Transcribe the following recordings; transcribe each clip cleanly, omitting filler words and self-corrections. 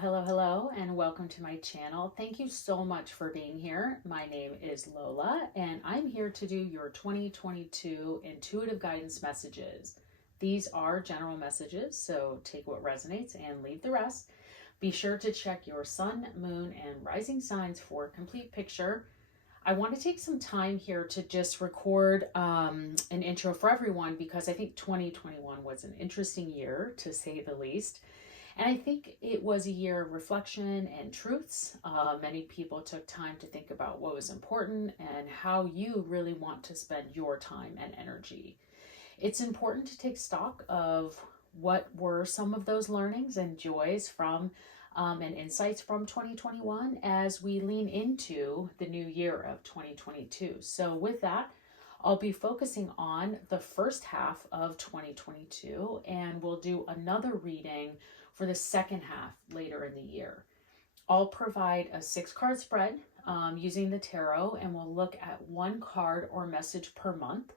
Hello, and welcome to my channel. Thank you so much for being here. My name is Lola, and I'm here to do your 2022 intuitive guidance messages. These are general messages, so take what resonates and leave the rest. Be sure to check your sun, moon, and rising signs for a complete picture. I want to take some time here to just record an intro for everyone because I think 2021 was an interesting year, to say the least. And I think it was a year of reflection and truths. Many people took time to think about what was important and how you really want to spend your time and energy. It's important to take stock of what were some of those learnings and joys from and insights from 2021 as we lean into the new year of 2022. So with that, I'll be focusing on the first half of 2022, and we'll do another reading for the second half later in the year. I'll provide a 6-card spread using the tarot, and we'll look at one card or message per month.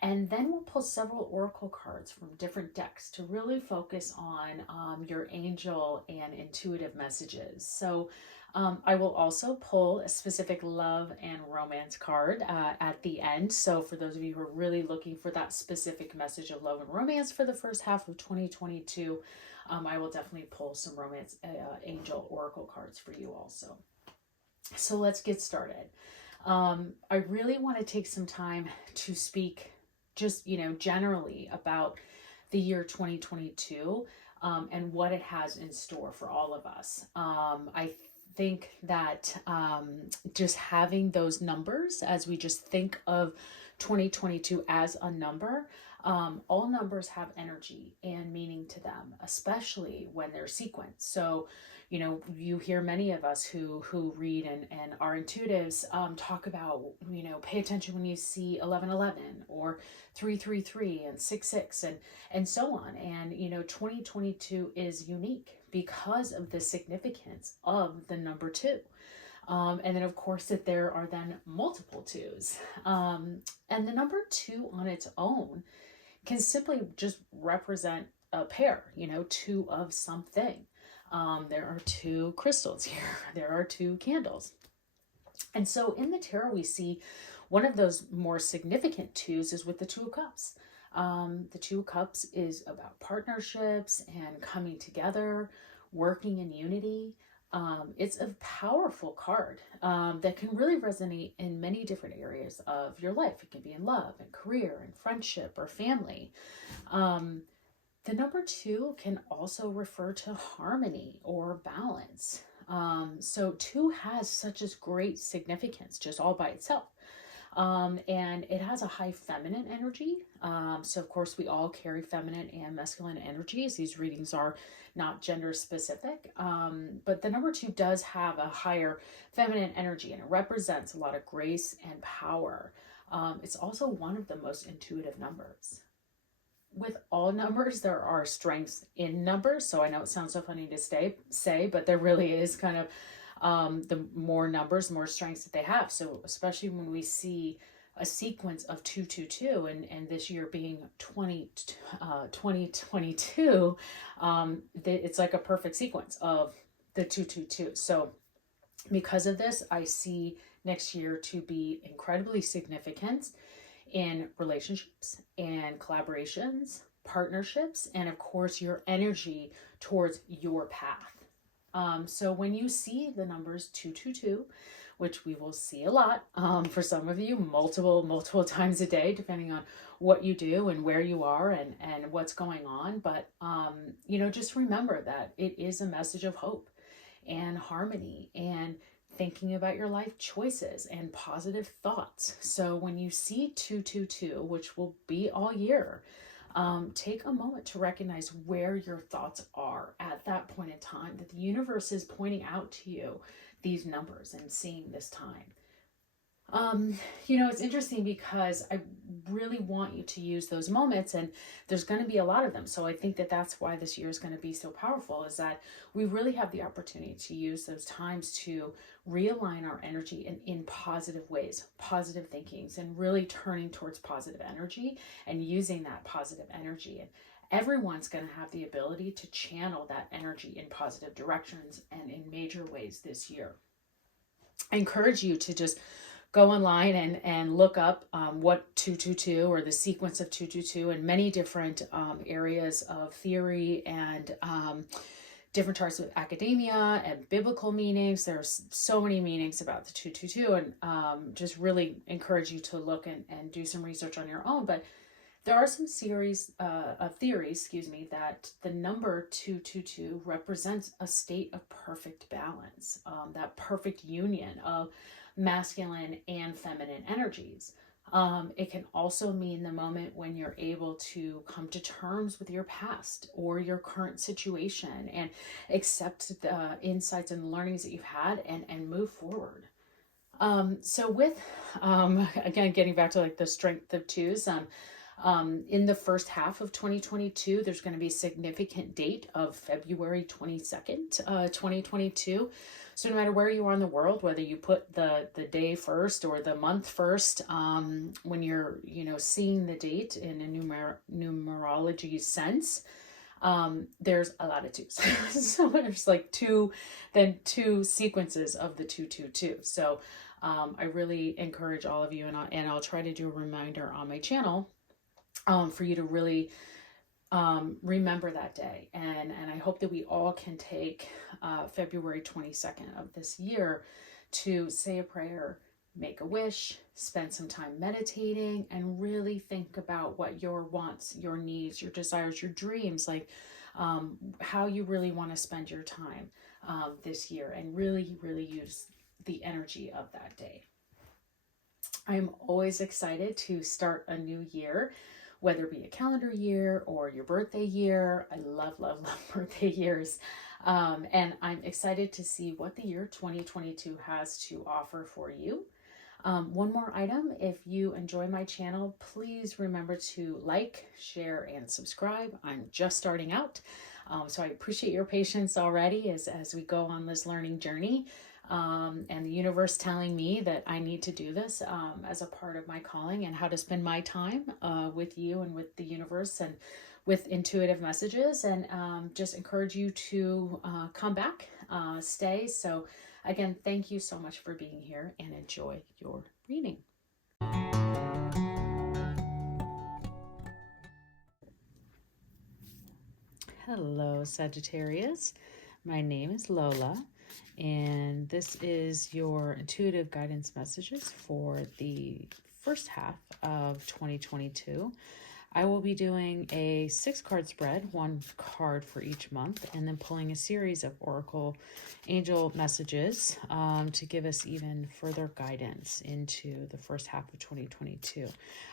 And then we'll pull several oracle cards from different decks to really focus on your angel and intuitive messages. So I will also pull a specific love and romance card at the end. So for those of you who are really looking for that specific message of love and romance for the first half of 2022, I will definitely pull some romance angel oracle cards for you also. So let's get started. I really want to take some time to speak just, generally about the year 2022 and what it has in store for all of us. I think that just having those numbers, as we just think of 2022 as a number, all numbers have energy and meaning to them, especially when they're sequenced. So, you hear many of us who read and are intuitives talk about, pay attention when you see 1111 or 333 and 66 and so on. And, 2022 is unique because of the significance of the number 2. And then of course that there are then multiple 2s. And the number 2 on its own can simply just represent a pair, 2 of something. There are 2 crystals here. There are 2 candles. And so in the tarot, we see one of those more significant 2s is with the 2 of Cups. The 2 of Cups is about partnerships and coming together, working in unity. It's a powerful card that can really resonate in many different areas of your life. It can be in love and career and friendship or family. The number 2 can also refer to harmony or balance. So 2 has such a great significance just all by itself. And it has a high feminine energy. So of course we all carry feminine and masculine energies. These readings are not gender specific. But the number 2 does have a higher feminine energy, and it represents a lot of grace and power. It's also one of the most intuitive numbers. With all numbers, there are strengths in numbers. So I know it sounds so funny to say, but there really is kind of the more numbers, more strengths that they have. So especially when we see a sequence of 222 and this year being 2022, it's like a perfect sequence of the 222. So because of this, I see next year to be incredibly significant in relationships and collaborations, partnerships, and of course your energy towards your path. So when you see the numbers 222, which we will see a lot for some of you multiple times a day, depending on what you do and where you are and what's going on. But, just remember that it is a message of hope and harmony and thinking about your life choices and positive thoughts. So when you see 222, which will be all year, take a moment to recognize where your thoughts are at that point in time, that the universe is pointing out to you these numbers and seeing this time. It's interesting because I really want you to use those moments, and there's going to be a lot of them. So I think that that's why this year is going to be so powerful, is that we really have the opportunity to use those times to realign our energy in positive ways, positive thinkings, and really turning towards positive energy and using that positive energy everyone's going to have the ability to channel that energy in positive directions and in major ways this year. I encourage you to just go online and look up what 222 or the sequence of 222 and many different areas of theory and different parts of academia and biblical meanings. There's so many meanings about the 222, and just really encourage you to look and do some research on your own. But there are some series of theories, that the number 222 represents a state of perfect balance, that perfect union of masculine and feminine energies. It can also mean the moment when you're able to come to terms with your past or your current situation and accept the insights and learnings that you've had and move forward. So with, again, getting back to like the strength of twos, in the first half of 2022, there's going to be a significant date of February 22nd, 2022. So no matter where you are in the world, whether you put the day first or the month first, when you're, seeing the date in a numerology sense, there's a lot of twos. So there's like two sequences of the 222. So I really encourage all of you, and I'll try to do a reminder on my channel for you to really remember that day. And I hope that we all can take February 22nd of this year to say a prayer, make a wish, spend some time meditating, and really think about what your wants, your needs, your desires, your dreams, like how you really want to spend your time this year, and really, really use the energy of that day. I'm always excited to start a new year, whether it be a calendar year or your birthday year. I love, love, love birthday years. And I'm excited to see what the year 2022 has to offer for you. One more item, if you enjoy my channel, please remember to like, share, and subscribe. I'm just starting out, so I appreciate your patience already as we go on this learning journey. And the universe telling me that I need to do this as a part of my calling, and how to spend my time with you and with the universe and with intuitive messages, and just encourage you to come back, stay. So again, thank you so much for being here, and enjoy your reading. Hello, Sagittarius. My name is Lola, and this is your intuitive guidance messages for the first half of 2022. I will be doing a 6-card spread, 1 card for each month, and then pulling a series of Oracle Angel messages to give us even further guidance into the first half of 2022.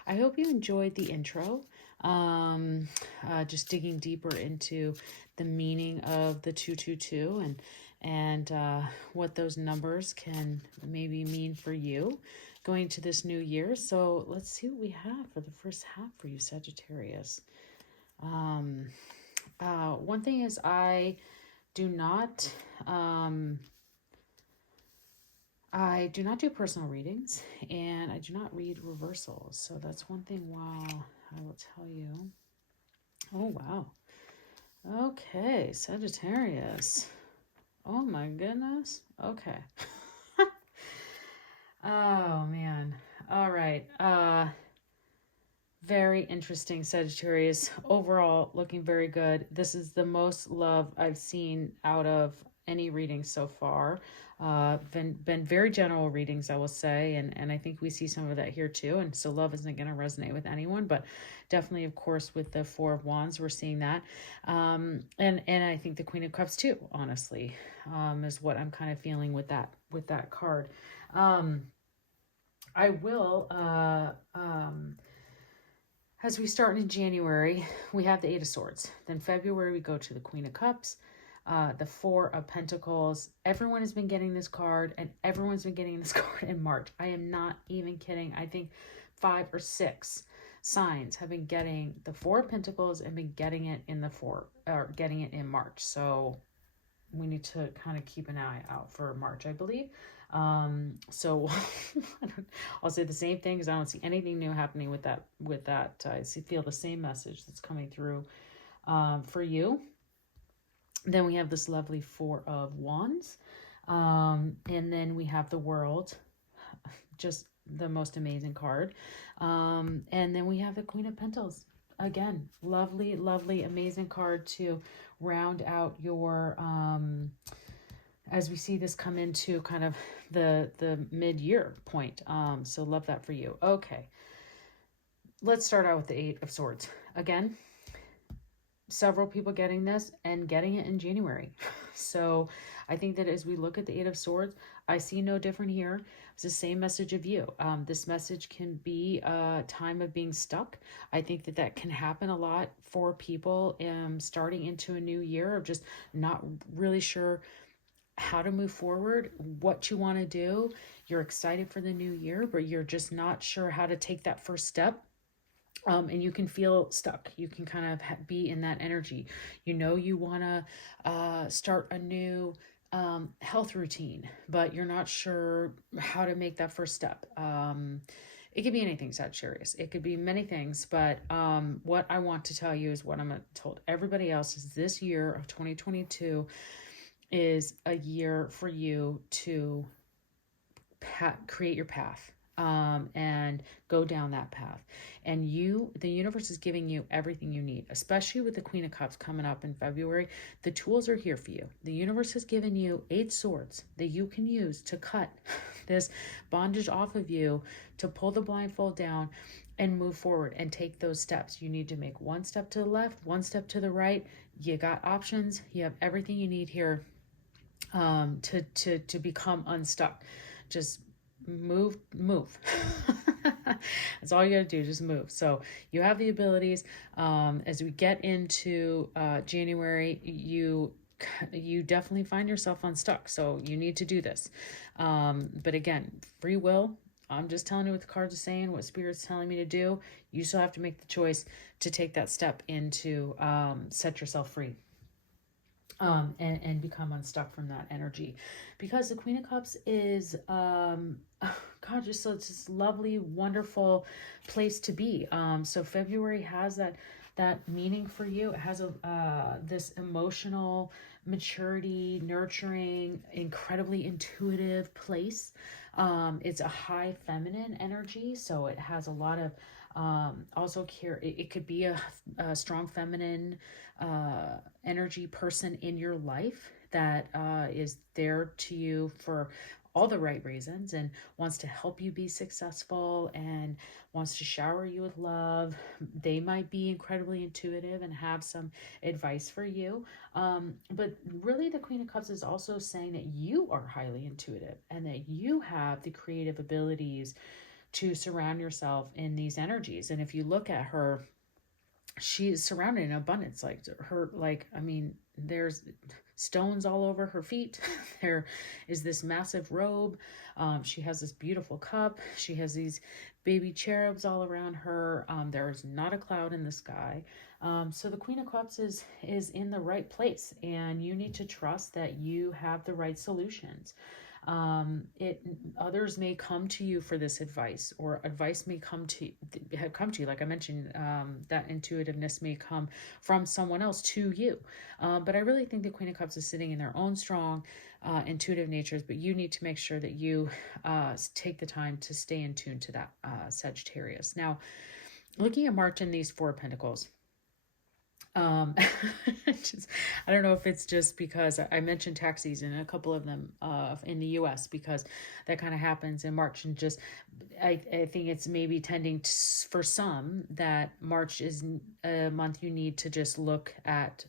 I hope you enjoyed the intro, just digging deeper into the meaning of the 222 and what those numbers can maybe mean for you going into this new year. So let's see what we have for the first half for you, Sagittarius. One thing is, I do not do personal readings, and I do not read reversals. So that's one thing. Wow, I will tell you. Oh, wow. Okay, Sagittarius. Oh my goodness. Okay. Oh man. All right. Very interesting, Sagittarius. Overall, looking very good. This is the most love I've seen out of any reading so far. Been very general readings, I will say, and I think we see some of that here too. And so love isn't going to resonate with anyone, but definitely, of course, with the 4 of Wands, we're seeing that. And I think the Queen of Cups too, honestly, is what I'm kind of feeling with that card. I will, as we start in January, we have the 8 of Swords. Then February, we go to the Queen of Cups, the 4 of Pentacles. Everyone has been getting this card, and everyone's been getting this card in March. I am not even kidding. I think 5 or 6 signs have been getting the 4 of Pentacles and been getting it in getting it in March. So we need to kind of keep an eye out for March, I believe. So I'll say the same thing, because I don't see anything new happening with that. I feel the same message that's coming through for you. Then we have this lovely Four of Wands. And then we have the World, just the most amazing card. And then we have the Queen of Pentacles. Again, lovely, lovely, amazing card to round out your, as we see this come into kind of the mid-year point. So love that for you. Okay. Let's start out with the Eight of Swords. Again, several people getting this and getting it in January. So I think that as we look at the Eight of Swords, I see no different here. It's the same message of you. This message can be a time of being stuck. I think that that can happen a lot for people starting into a new year, of just not really sure how to move forward, what you want to do. You're excited for the new year, but you're just not sure how to take that first step. And you can feel stuck. You can kind of be in that energy. You know, you want to start a new health routine, but you're not sure how to make that first step. It could be anything, Sagittarius. It could be many things, but what I want to tell you is what I'm told everybody else is this year of 2022 is a year for you to create your path. And go down that path. And the universe is giving you everything you need, especially with the Queen of Cups coming up in February. The tools are here for you. The universe has given you 8 swords that you can use to cut this bondage off of you, to pull the blindfold down and move forward and take those steps. You need to make one step to the left, one step to the right. You got options. You have everything you need here to become unstuck. Just move. That's all you got to do, just move. So you have the abilities. As we get into January, you definitely find yourself unstuck, so you need to do this. But again, free will. I'm just telling you what the cards are saying, what Spirit's telling me to do. You still have to make the choice to take that step into set yourself free. And become unstuck from that energy, because the Queen of Cups is God, just so it's this lovely, wonderful place to be. So February has that meaning for you. It has this emotional maturity, nurturing, incredibly intuitive place. It's a high feminine energy, so it has a lot of also care. It could be a strong feminine energy person in your life that is there to you for all the right reasons and wants to help you be successful and wants to shower you with love. They might be incredibly intuitive and have some advice for you. But really the Queen of Cups is also saying that you are highly intuitive and that you have the creative abilities to surround yourself in these energies. And if you look at her, she's surrounded in abundance. There's stones all over her feet. There is this massive robe. She has this beautiful cup. She has these baby cherubs all around her. There is not a cloud in the sky. So the Queen of Cups is in the right place, and you need to trust that you have the right solutions. Others may come to you for this advice, or advice may come to you. Like I mentioned, that intuitiveness may come from someone else to you. But I really think the Queen of Cups is sitting in their own strong, intuitive natures, but you need to make sure that you take the time to stay in tune to that, Sagittarius. Now, looking at March and these Four of Pentacles, I don't know if it's just because I mentioned tax season, a couple of them in the US, because that kind of happens in March, and just I think it's maybe tending to, for some, that March is a month you need to just look at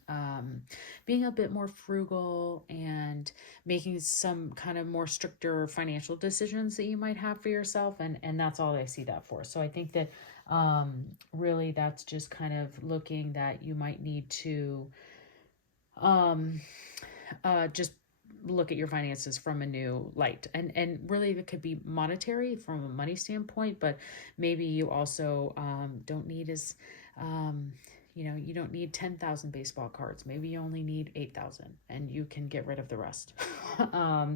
being a bit more frugal and making some kind of more stricter financial decisions that you might have for yourself, and that's all I see that for. So I think that really that's just kind of looking that you might need to just look at your finances from a new light, and really it could be monetary from a money standpoint, but maybe you also don't need as you don't need 10,000 baseball cards. Maybe you only need 8,000, and you can get rid of the rest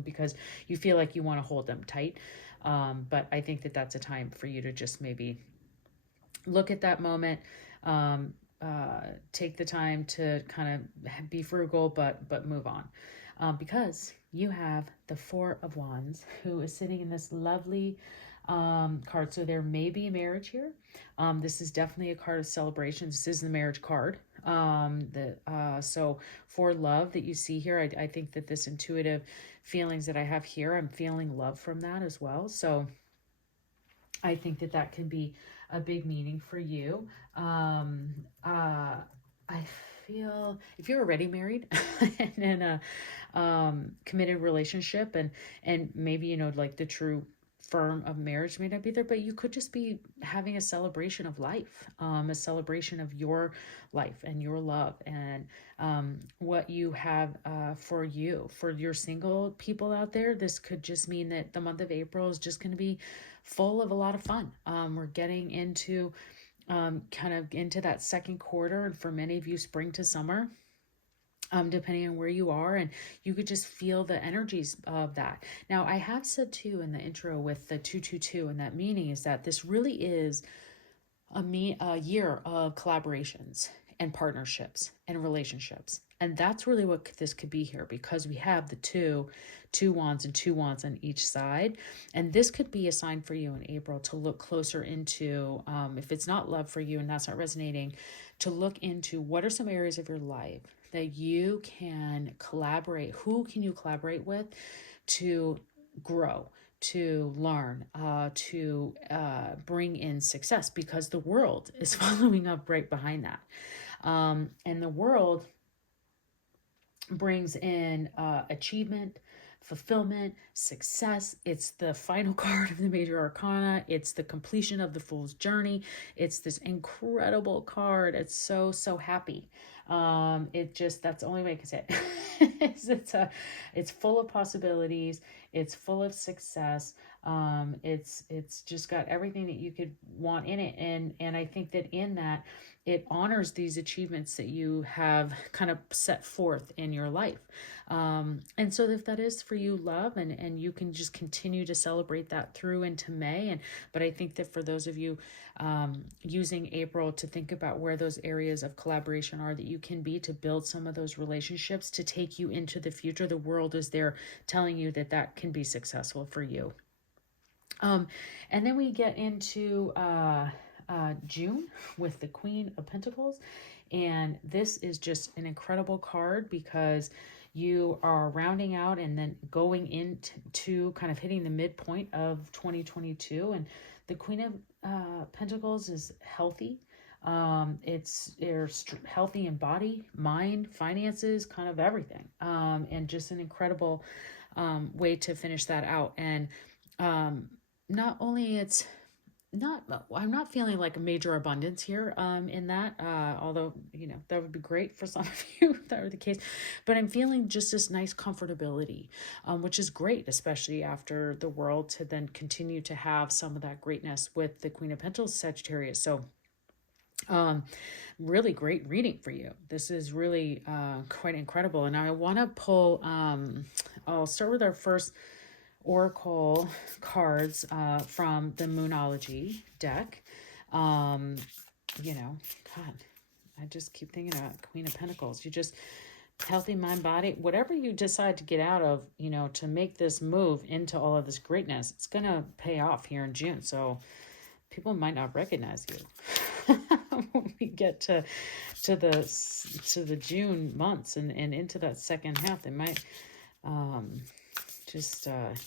because you feel like you want to hold them tight. But I think that that's a time for you to just maybe look at that moment, take the time to kind of be frugal, but move on. Because you have the Four of Wands, who is sitting in this lovely card. So there may be a marriage here. This is definitely a card of celebration. This is the marriage card. So for love that you see here, I think that this intuitive feelings that I have here, I'm feeling love from that as well. So I think that that can be a big meaning for you. I feel if you're already married and in a committed relationship, and maybe, you know, like the true firm of marriage may not be there, but you could just be having a celebration of life, a celebration of your life and your love, and what you have for you. For your single people out there, this could just mean that the month of April is just going to be full of a lot of fun. We're getting into kind of into that second quarter, and for many of you, spring to summer, depending on where you are, and you could just feel the energies of that. Now, I have said too in the intro with the 222, and that meaning is that this really is a year of collaborations and partnerships and relationships. And that's really what this could be here, because we have the two wands and 2 wands on each side. And this could be a sign for you in April to look closer into, if it's not love for you and that's not resonating, to look into what are some areas of your life that you can collaborate. Who can you collaborate with to grow, to learn, to bring in success, because the world is following up right behind that. And the world brings in achievement, fulfillment, success. It's the final card of the major arcana. It's the completion of the fool's journey. It's this incredible card. It's so happy. That's the only way I can say it. It's full of possibilities. It's full of success. It's just got everything that you could want in it. And I think that in that, it honors these achievements that you have kind of set forth in your life. And so if that is for you, love, and you can just continue to celebrate that through into May. But I think that for those of you using April to think about where those areas of collaboration are that you can be, to build some of those relationships to take you into the future, the world is there telling you that that can be successful for you. And then we get into June with the Queen of Pentacles. And this is just an incredible card, because you are rounding out and then going into kind of hitting the midpoint of 2022. And the Queen of Pentacles is healthy. They're healthy in body, mind, finances, kind of everything. And just an incredible way to finish that out. And not only I'm not feeling like a major abundance here in that, although, you know, that would be great for some of you if that were the case, but I'm feeling just this nice comfortability, which is great, especially after the world to then continue to have some of that greatness with the Queen of Pentacles, Sagittarius. So really great reading for you. This is really quite incredible. And I want to pull, I'll start with our first oracle cards from the Moonology deck. You know, God, I just keep thinking about Queen of Pentacles. You just healthy mind, body, whatever you decide to get out of, you know, to make this move into all of this greatness, it's going to pay off here in June. So people might not recognize you when we get to the June months and into that second half. They might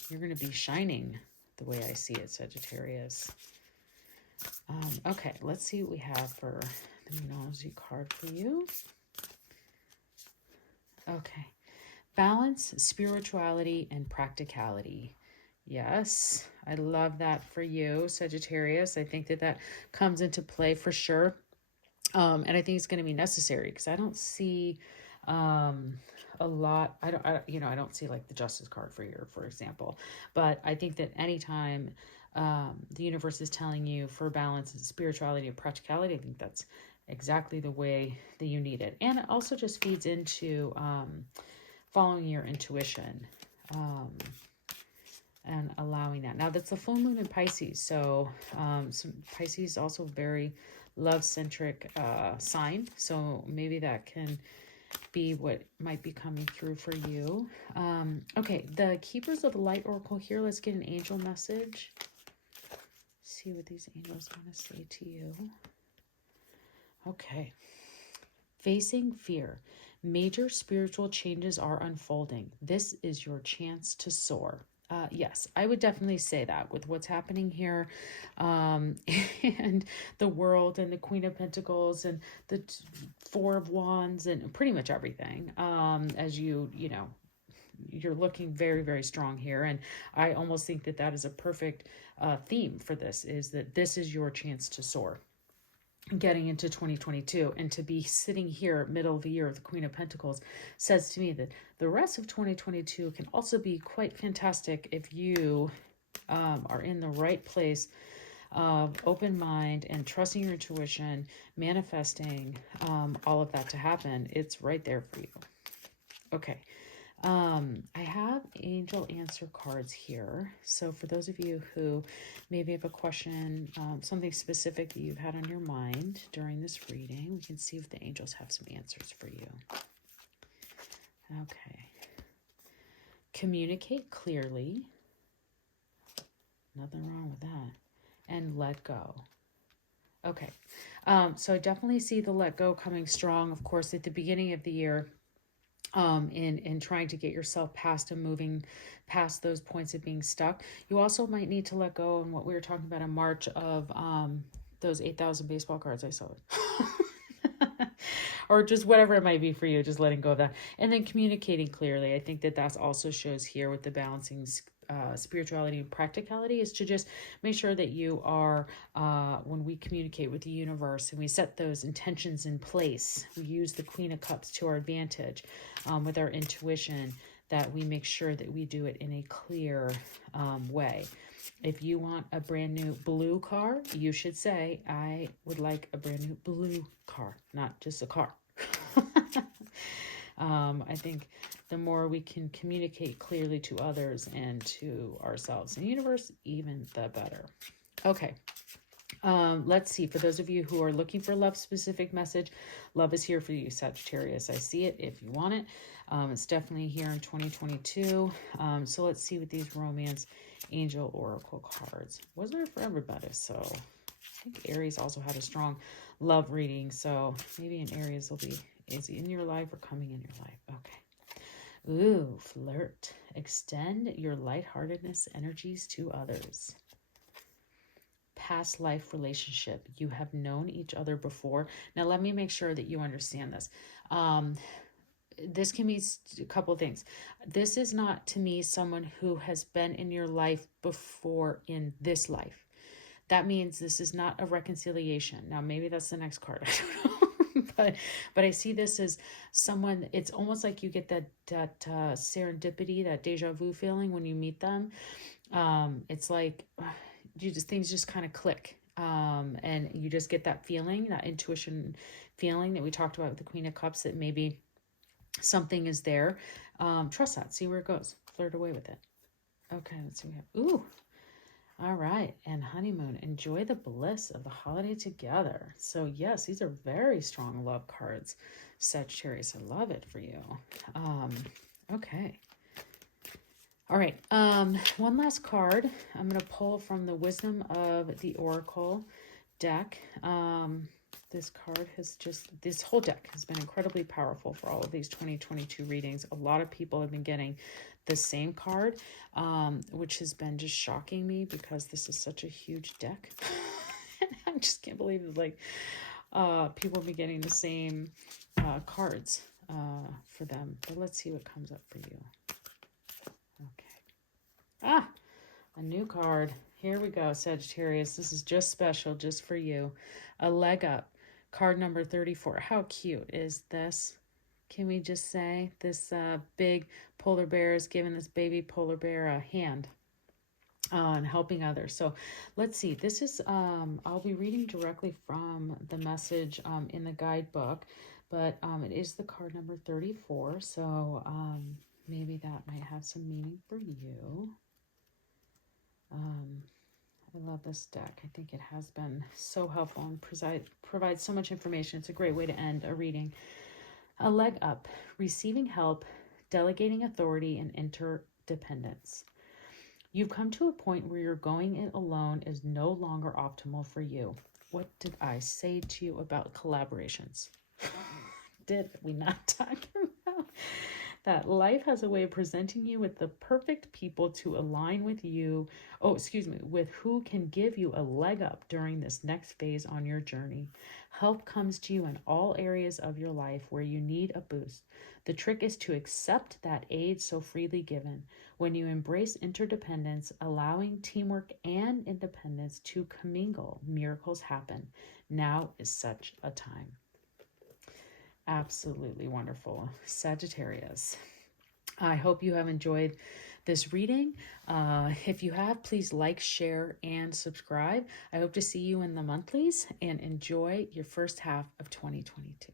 you're going to be shining the way I see it, Sagittarius. Okay, let's see what we have for the Moonology card for you. Okay, balance, spirituality, and practicality. Yes, I love that for you, Sagittarius. I think that that comes into play for sure. And I think it's going to be necessary, because I don't see a lot. I don't see like the Justice card for example, but I think that anytime the universe is telling you for balance and spirituality and practicality, I think that's exactly the way that you need it. And it also just feeds into following your intuition. and allowing that. Now that's the full moon in Pisces. So some Pisces also very love-centric sign. So maybe that can be what might be coming through for you. Okay, the Keepers of the Light Oracle here. Let's get an angel message. See what these angels want to say to you. Okay. Facing fear. Major spiritual changes are unfolding. This is your chance to soar. Yes, I would definitely say that with what's happening here, and the world and the Queen of Pentacles and the Four of Wands and pretty much everything. As you know, you're looking very, very strong here. And I almost think that that is a perfect theme for this, is that this is your chance to soar getting into 2022. And to be sitting here middle of the year with the Queen of Pentacles says to me that the rest of 2022 can also be quite fantastic if you are in the right place of open mind and trusting your intuition, manifesting all of that to happen. It's right there for you. Okay. I have angel answer cards here. So for those of you who maybe have a question, something specific that you've had on your mind during this reading, we can see if the angels have some answers for you. Okay. Communicate clearly. Nothing wrong with that. And let go. Okay. So I definitely see the let go coming strong, of course, at the beginning of the year. In trying to get yourself past and moving past those points of being stuck. You also might need to let go, and what we were talking about in March, of those 8,000 baseball cards I saw. Or just whatever it might be for you, just letting go of that. And then communicating clearly. I think that that also shows here with the balancing spirituality and practicality, is to just make sure that you are, when we communicate with the universe and we set those intentions in place, we use the Queen of Cups to our advantage with our intuition, that we make sure that we do it in a clear way. If you want a brand new blue car, you should say, I would like a brand new blue car, not just a car. I think the more we can communicate clearly to others and to ourselves and the universe, even the better. Okay. Let's see. For those of you who are looking for love specific message, love is here for you, Sagittarius. I see it if you want it. It's definitely here in 2022. So let's see what these romance angel oracle cards. Wasn't there for everybody? So I think Aries also had a strong love reading. So maybe in Aries will be, is in your life or coming in your life. Okay. Ooh, flirt. Extend your lightheartedness energies to others. Past life relationship. You have known each other before. Now, let me make sure that you understand this. This can be a couple of things. This is not, to me, someone who has been in your life before in this life. That means this is not a reconciliation. Now, maybe that's the next card. I don't know. But I see this as someone, it's almost like you get that serendipity, that deja vu feeling when you meet them. It's like things just kind of click. And you just get that feeling, that intuition feeling that we talked about with the Queen of Cups, that maybe something is there. Trust that. See where it goes. Flirt away with it. Okay, let's see what we have. Ooh. All right, and honeymoon. Enjoy the bliss of the holiday together. So yes, these are very strong love cards, Sagittarius. I love it for you. Okay. All right, one last card. I'm going to pull from the Wisdom of the Oracle deck. This card has this whole deck has been incredibly powerful for all of these 2022 readings. A lot of people have been getting the same card, which has been just shocking me because this is such a huge deck. I just can't believe it. Like, people have been getting the same cards for them. But let's see what comes up for you. Okay. A new card. Here we go, Sagittarius. This is just special, just for you. A leg up. Card number 34. How cute is this? Can we just say this big polar bear is giving this baby polar bear a hand on helping others. So let's see. This is, I'll be reading directly from the message in the guidebook, but it is the card number 34. So maybe that might have some meaning for you. I love this deck. I think it has been so helpful and provides so much information. It's a great way to end a reading. A leg up, receiving help, delegating authority, and interdependence. You've come to a point where you're going it alone is no longer optimal for you. What did I say to you about collaborations? Did we not talk about that life has a way of presenting you with the perfect people to align with you, with who can give you a leg up during this next phase on your journey. Help comes to you in all areas of your life where you need a boost. The trick is to accept that aid so freely given. When you embrace interdependence, allowing teamwork and independence to commingle, miracles happen. Now is such a time. Absolutely wonderful. Sagittarius. I hope you have enjoyed this reading. If you have, please like, share, and subscribe. I hope to see you in the monthlies and enjoy your first half of 2022.